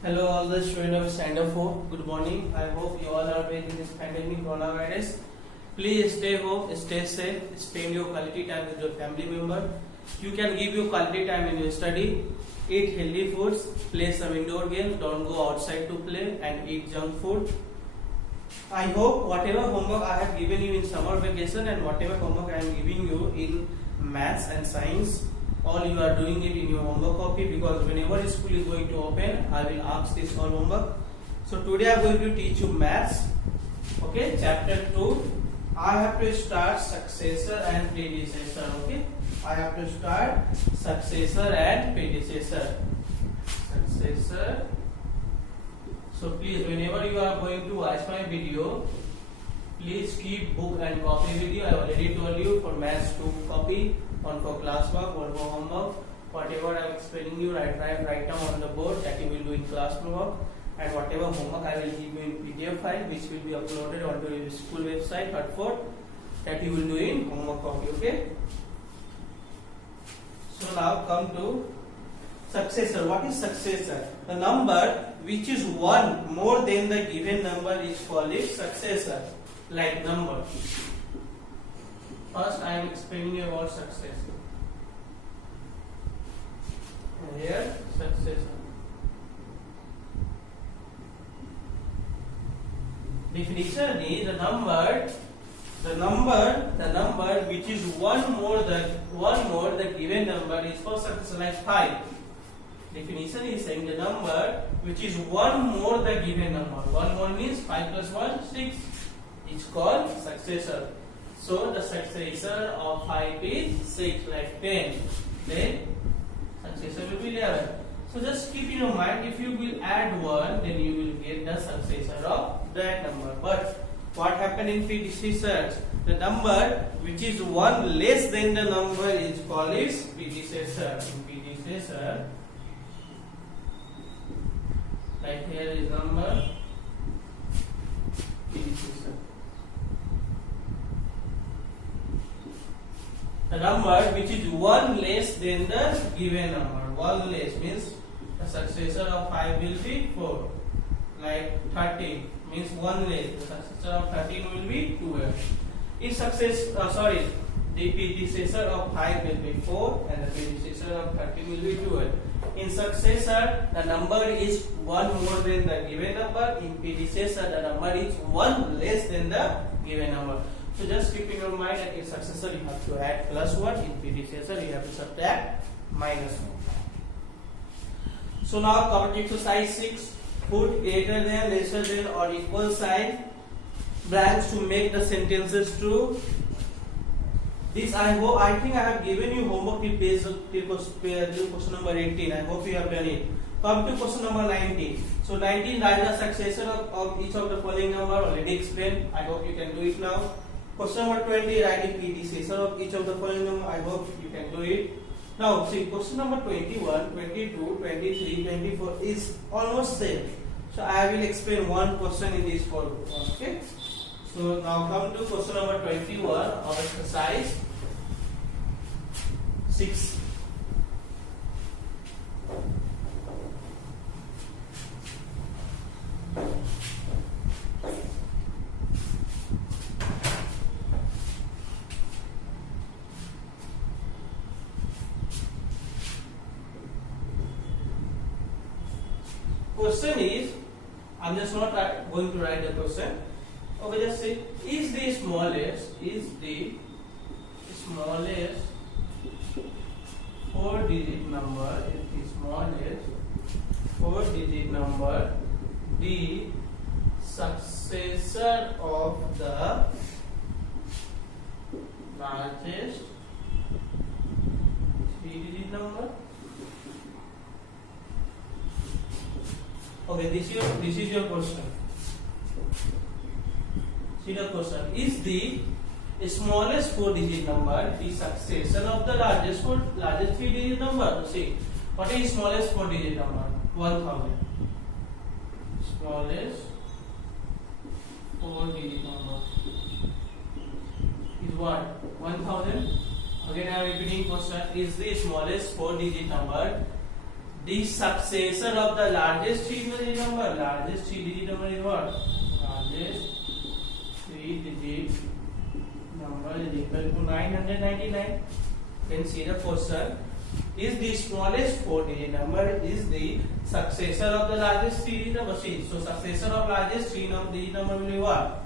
Hello, all the students of Stand Up For. Good morning. I hope you all are well in this pandemic coronavirus. Please stay home, stay safe, spend your quality time with your family member. You can give your quality time in your study. Eat healthy foods, play some indoor games, don't go outside to play and eat junk food. I hope whatever homework I have given you in summer vacation and whatever homework I am giving you in maths and science, all you are doing it in your homework copy, because whenever school is going to open, I will ask this all homework. So today I am going to teach you maths. Okay, chapter 2. I have to start successor and predecessor. Okay, I have to start successor and predecessor. Successor. So please, whenever you are going to watch my video, please keep book and copy with you. I already told you for maths 2 copy, one for classwork, one for homework. Whatever I am explaining you, write down on the board that you will do in classwork, and whatever homework I will give you in PDF file, which will be uploaded onto your school website, Hartford, that you will do in homework copy. Okay. So now come to successor. What is successor? The number which is one more than the given number is called a successor. Like number. First I am explaining you about successor. Here successor. Definition is the number which is one more the given number is called successor. Like 5. Definition is saying the number which is one more the given number. One more means 5 plus 1 6. It's called successor. So the successor of 5 is 6, like 10. Then successor will be 11. So just keep in your mind, if you will add 1, then you will get the successor of that number. But what happened in predecessors? The number which is 1 less than the number is called its predecessor. In predecessor, like here is number predecessor. The number which is 1 less than the given number. 1 less means the successor of 5 will be 4. Like 13 means 1 less. The successor of 13 will be 12. If the predecessor of 5 will be 4 and the predecessor of 13 will be 12. In successor, the number is 1 more than the given number. In predecessor, the number is 1 less than the given number. So just keep in your mind that in successor you have to add plus 1, in predecessor you have to subtract minus 1. So now come to exercise 6. Put greater than, lesser than or equal sign blanks to make the sentences true. This I think I have given you homework till question number 18. I hope you have done it. Come to question number 19. So 19, write the successor of each of the following number. Already explained. I hope you can do it now. Question number 20, write the predecessor of each of the following number. I hope you can do it. Now see, question number 21, 22, 23, 24 is almost same. So I will explain one question in this four. Okay. So now come to question number 21 of exercise 6. Question is, I'm just not going to write the question. Okay, just say, is the smallest 4-digit number, the successor of the largest 3-digit number? Okay, this is your question. See the question. Is the smallest 4-digit number the successor of the largest 3-digit number? See, what is smallest 4-digit number? 1000. Smallest 4-digit number is what? 1000. Again I am repeating question. Is the smallest 4-digit number The successor of the largest three-digit number. Largest three-digit number is what? Largest three-digit number is equal to 999. Then see the question. Is the smallest four-digit number is the successor of the largest three-digit number? See, so successor of largest three-digit number will be what?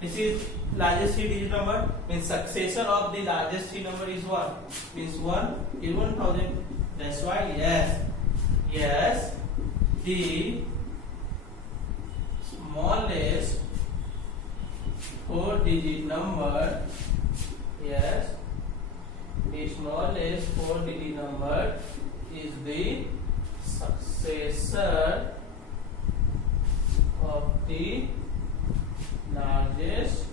This is largest three-digit number. Means successor of the largest three number is what? Means 1 is 1000. That's why yes, the smallest four-digit number. Yes. The smallest four-digit number is the successor of the largest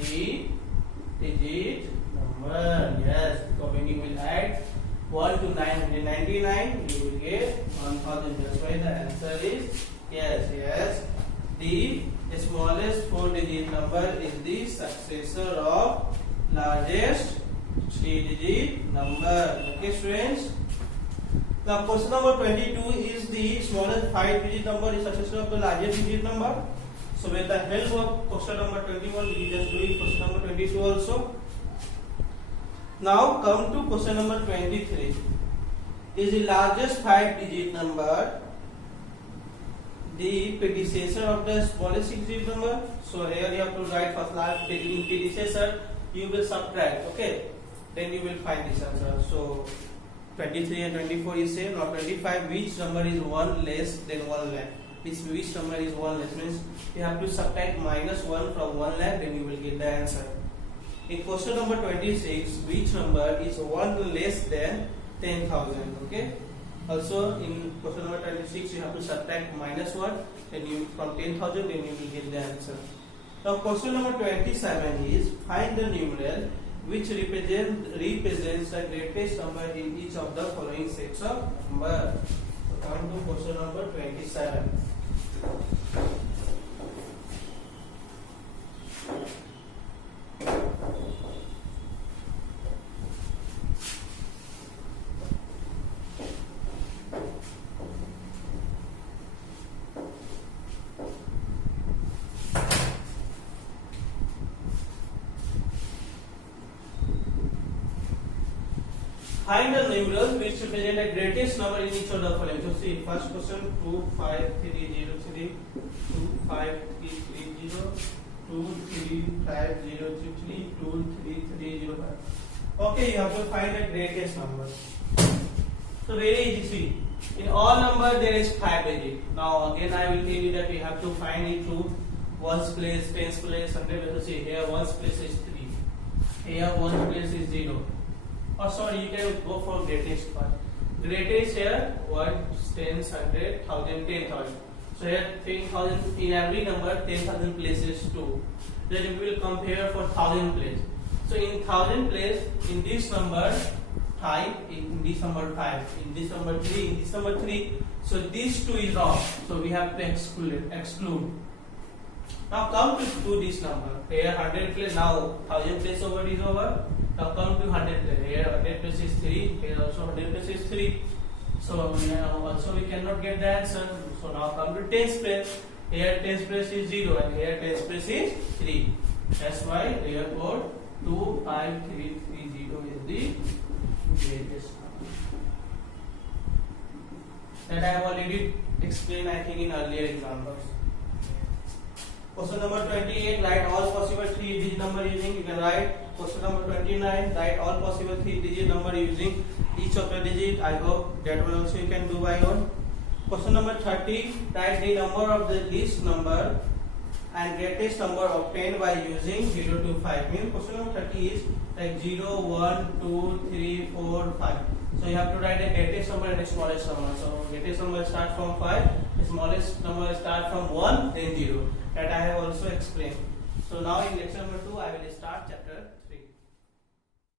three-digit number. Yes, because when you will add 1 to 999, you will get 1000. That's why the answer is yes. The smallest four-digit number is the successor of largest three-digit number. Okay, students. Now, question number 22 is the smallest five-digit number is successor of the largest digit number. So, with the help of question number 21, we just do it question number 22 also. Now, come to question number 23. Is the largest five-digit number the predecessor of the smallest six-digit number? So, here you have to write first large predecessor. You will subtract, okay? Then you will find this answer. So 23 and 24 is same. Now 25, which number is 1 less than 1 lakh? Which number is 1 less? Means you have to subtract minus 1 from 1 lakh, then you will get the answer. In question number 26, which number is 1 less than 10,000? Okay. Also in question number 26, you have to subtract minus 1, then you from 10,000, then you will get the answer. Now question number 27 is find the numeral which represents the greatest number in each of the following sets of numbers. So come to question number 27. Find the numerals which represent the greatest number in each of the following. So see, first question 25303, 25330, 23503, 23305. Okay, you have to find the greatest number. So very easy. See, in all numbers there is 5 digits. Now again I will tell you that you have to find it through ones place, tens place, hundred place. See here ones place is 3. Here ones place is 0. Or sorry, you can go for greatest part. Greatest here 1, tens, 100, 1000, 10,000. So here 10,000 in every number, 10,000 places 2. Then we will compare for 1,000 place. So in 1,000 place, in this number 5, in this number 5, in this number 3, in this number 3. So these 2 is wrong. So we have to exclude. Now come to this number. Here 100 place. Now 1,000 place over is over. Now come to 100 place. Here 100 place is 3. Here also 100 place is 3. So now also we cannot get the answer. So now come to tens place. Here tens place is 0 and here tens place is 3. That's why therefore 25330 is the greatest number. That I have already explained, I think, in earlier examples. Question number 28, write all possible 3-digit number using, you can write. Question number 29, write all possible 3-digit number using each of the digit. I hope that one also you can do by own. Question number 30, write the number of the least number and greatest number obtained by using 0 to 5. Means question number 30 is like 0, 1, 2, 3, 4, 5. So you have to write the greatest number and the smallest number. So greatest number start from 5, the smallest number start from 1, then 0. That I have also explained. So now in lecture number 2, I will start chapter